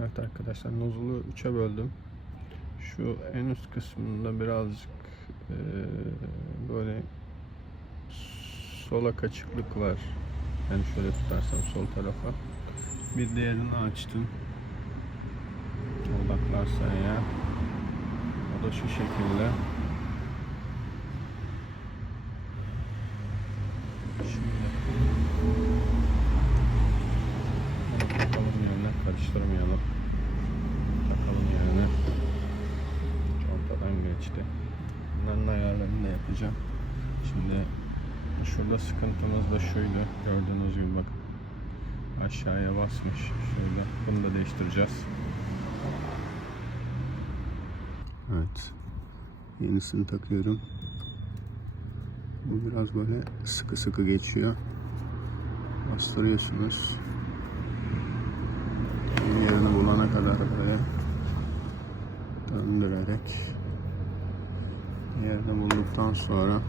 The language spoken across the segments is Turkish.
Evet arkadaşlar nozulu 3'e böldüm. Şu en üst kısmında birazcık eee, böyle sola kaçıklık var. Yani şöyle tutarsam sol tarafa. Bir diğerini açtım. Odaklarsa eğer. O da şu şekilde. Şimdi bunu takalım yerine karıştırmayalım. Takalım yerine. Contadan geçti. Bunların ayarlarını da yapacağım. Şimdi şurada sıkıntımız da şuydu. Gördüğünüz gibi bakın. Aşağıya basmış. Şöyle. Bunu da değiştireceğiz. Evet. Yenisini takıyorum. Bu biraz böyle sıkı sıkı geçiyor. Bastırıyorsunuz. Yeni yerini bulana kadar böyle döndürerek yerini bulduktan sonra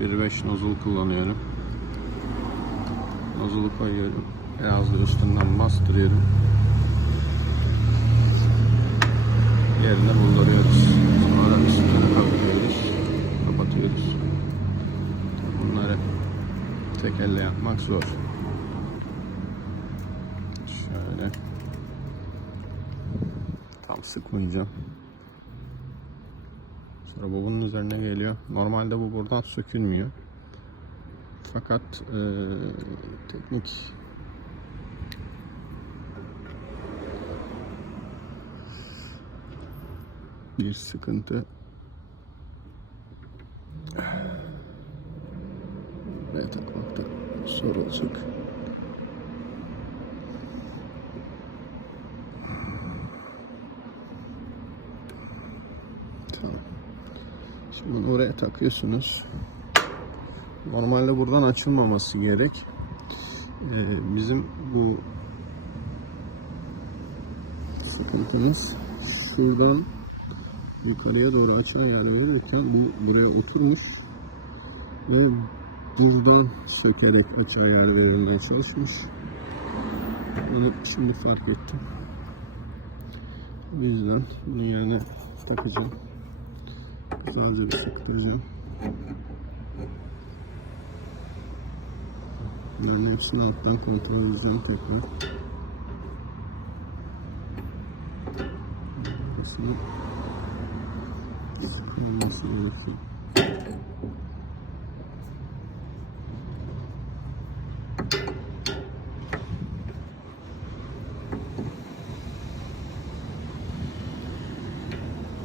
1.5 nozul kullanıyorum. Nozulu koyuyorum. Biraz da üstünden bastırıyorum. Yerine bulduruyoruz. Sonra üstünü kapatıyoruz. Kapatıyoruz. Bunları tek elle yapmak zor. Şöyle. Tam sıkmayacağım. Bu bunun üzerine geliyor. Normalde bu buradan sökülmüyor. Fakat eee, teknik bir sıkıntı ve takmakta zor bunu oraya takıyorsunuz. Normalde buradan açılmaması gerek. Ee, bizim bu sıkıntımız şuradan yukarıya doğru açan yere verirken bu buraya oturmuş ve buradan sökerek açığa yer verilmeye çalışmış. Onu şimdi fark ettim. O yüzden bunu yerine takacağım. Güzelce bir sıktıracağım. Yani hepsini alttan kontrol edeceğim tekrar. Arkasını sıkılması gerekiyor.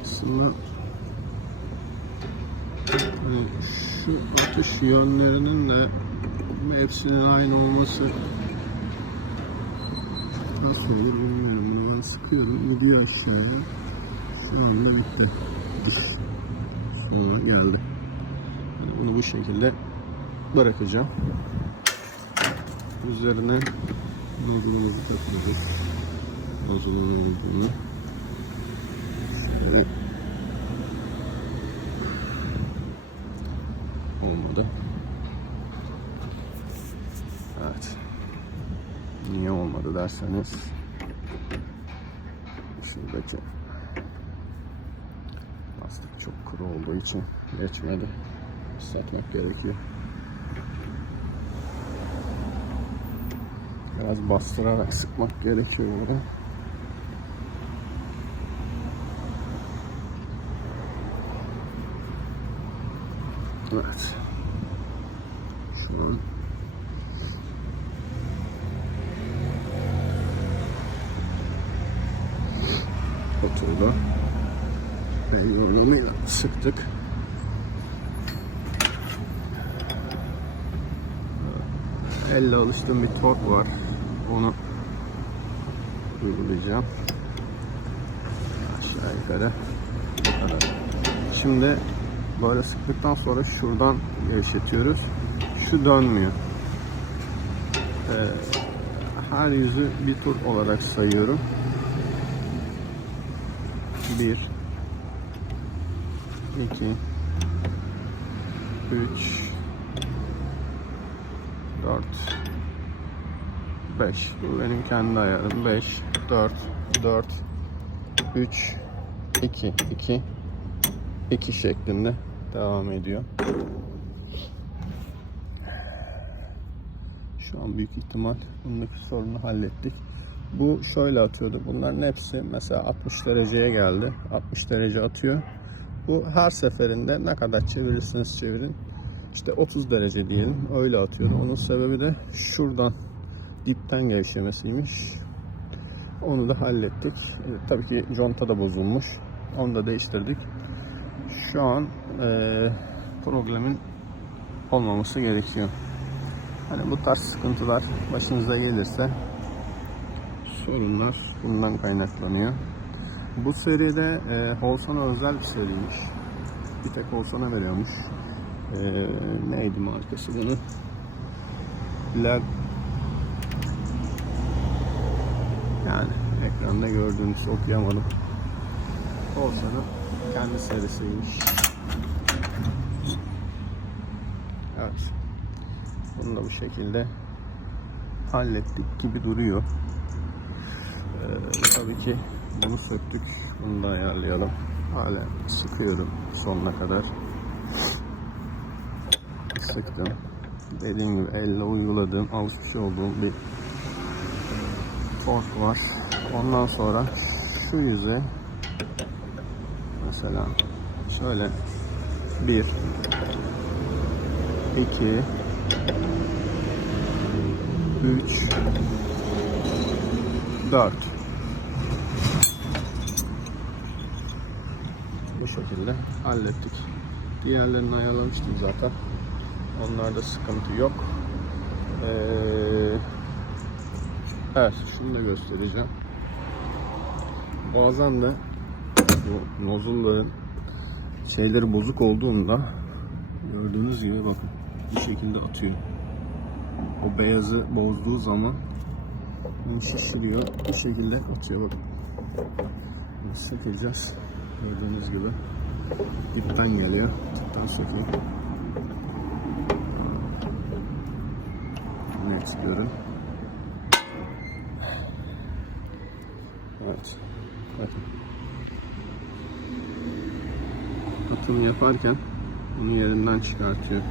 Aslında hani atış yönlerinin de hepsinin aynı olması nasıl olur bilmiyorum. Bunu ben sıkıyorum. Gidiyor aşağıya. Şu anda bitti. Sonra geldi. Yani bunu bu şekilde bırakacağım. Üzerine nodulumuzu takıyoruz. Nodulun bunu. Şöyle olmadı. Evet. Niye derseniz şuradaki lastik çok kuru olduğu için geçmedi. Hissetmek gerekiyor. Biraz bastırarak sıkmak gerekiyor burada. Evet. Şu an oturdu. Ve yordamıyla sıktık. Elle alıştığım bir tork var. Onu uygulayacağım. Aşağı yukarı. Şimdi böyle sıktıktan sonra şuradan gevşetiyoruz. Şu dönmüyor. Ee, her yüzü bir tur olarak sayıyorum. 1 2 3 4 5. Bu benim kendi ayarım. 5, 4, 4, 3, 2, 2, 2 şeklinde devam ediyor. Şu an büyük ihtimal bundaki sorunu hallettik. Bu şöyle atıyordu. Bunların hepsi mesela 60 dereceye geldi. 60 derece atıyor. Bu her seferinde ne kadar çevirirseniz çevirin. İşte 30 derece diyelim. Öyle atıyordu. Onun sebebi de şuradan dipten gevşemesiymiş. Onu da hallettik. E, tabii ki conta da bozulmuş. Onu da değiştirdik. Şu an e, problemin olmaması gerekiyor. Hani bu tarz sıkıntılar başınıza gelirse sorunlar bundan kaynaklanıyor. Bu seride e, Holson'a özel bir seriymiş. Bir tek Holson'a veriyormuş. E, neydi markası bunun? Lag yani ekranda gördüğünüz okuyamadım. Holson'un kendi serisiymiş. Evet. Bunu da bu şekilde hallettik gibi duruyor. Ee, tabii ki bunu söktük. Bunu da ayarlayalım. Hala sıkıyorum sonuna kadar. Sıktım. Dediğim gibi elle uyguladığım, alışmış olduğum bir tork var. Ondan sonra şu yüze mesela şöyle bir iki 3 4 Bu şekilde hallettik. Diğerlerini ayarlamıştık zaten. Onlarda sıkıntı yok. Ee, evet, şunu da göstereceğim. Bazen de bu nozulların şeyleri bozuk olduğunda gördüğünüz gibi bakın bu şekilde atıyor o beyazı bozduğu zaman şişiriyor. Bu şekilde atıyor bakın. Sıkacağız. Gördüğünüz gibi. Dipten geliyor. Dipten sökeyim. Net görün. Evet. Bakın. Atımı yaparken bunu yerinden çıkartıyor.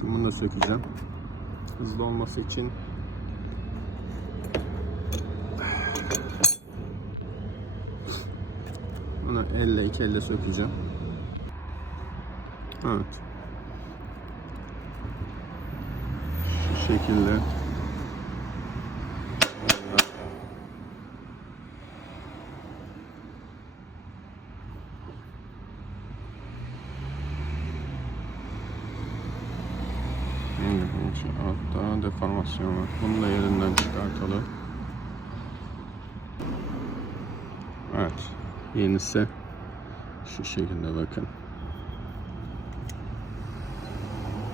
Şimdi bunu da sökeceğim. Hızlı olması için bunu elle iki elle sökeceğim. Evet. Şu şekilde. Altta deformasyon var. Bunu da yerinden çıkartalım. Evet. Yenisi şu şekilde bakın.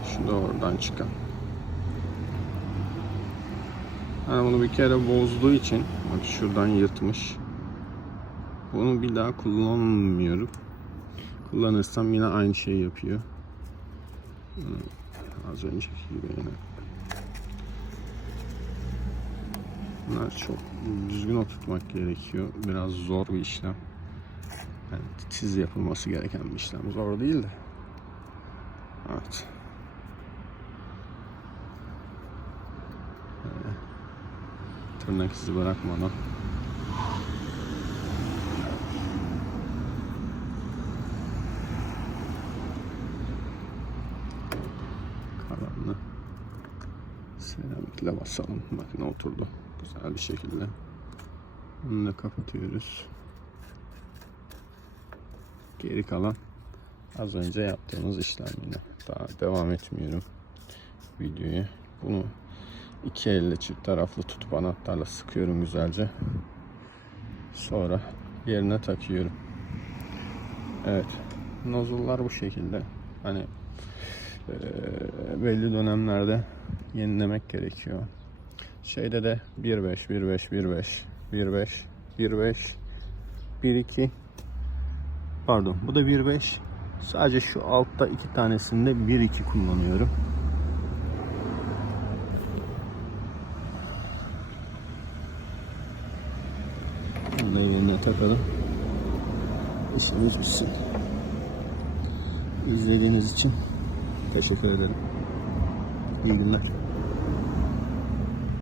Şu da oradan çıkan. Yani bunu bir kere bozduğu için bak şuradan yırtmış. Bunu bir daha kullanmıyorum. Kullanırsam yine aynı şeyi yapıyor. Az önceki gibi yine. Bunlar çok düzgün oturtmak gerekiyor. Biraz zor bir işlem. Yani titiz yapılması gereken bir işlem. Zor değil de. Evet. Böyle Tırnak izi bırakmadan. kalanını seramikle basalım. Makine oturdu. Güzel bir şekilde. Bunu da kapatıyoruz. Geri kalan az önce yaptığımız işlem yine. Daha devam etmiyorum videoyu. Bunu iki elle çift taraflı tutup anahtarla sıkıyorum güzelce. Sonra yerine takıyorum. Evet. Nozullar bu şekilde. Hani e, belli dönemlerde yenilemek gerekiyor. Şeyde de 1.5, 1.5, 1.5, 1.5, 1.5, 1.2 pardon bu da 1.5, Sadece şu altta iki tanesinde 1-2 kullanıyorum. Bunları takalım. İşimiz bitsin. İzlediğiniz için teşekkür ederim. İyi günler.